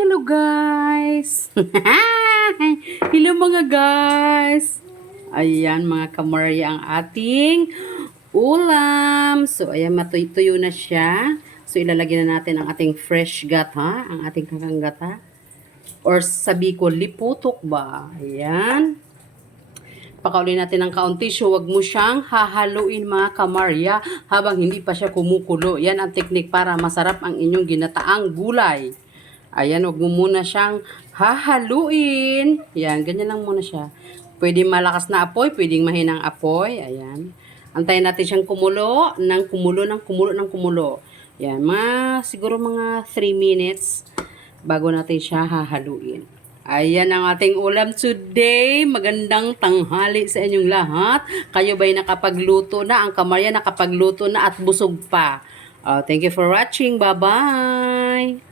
Hello guys! Hello mga guys! Ayan mga kamarya ang ating ulam. So ayan, matuyo na siya. So ilalagay na natin ang ating fresh gata, ang ating kakang gata. Or sabi ko, liputok ba? Ayan. Pakaulin natin ng kaunti. So wag mo siyang hahaluin mga kamarya habang hindi pa siya kumukulo. Yan ang teknik para masarap ang inyong ginataang gulay. Ayan, huwag mo muna siyang hahaluin. Ayan, ganyan lang muna siya. Pwede malakas na apoy, pwedeng mahinang apoy. Ayan. Antayin natin siyang kumulo, ng kumulo, ng kumulo, ng kumulo. Ayan, siguro mga 3 minutes bago natin siya hahaluin. Ayan ang ating ulam today. Magandang tanghali sa inyong lahat. Kayo ba'y nakapagluto na? Ang kamarya nakapagluto na at busog pa. Thank you for watching. Bye-bye!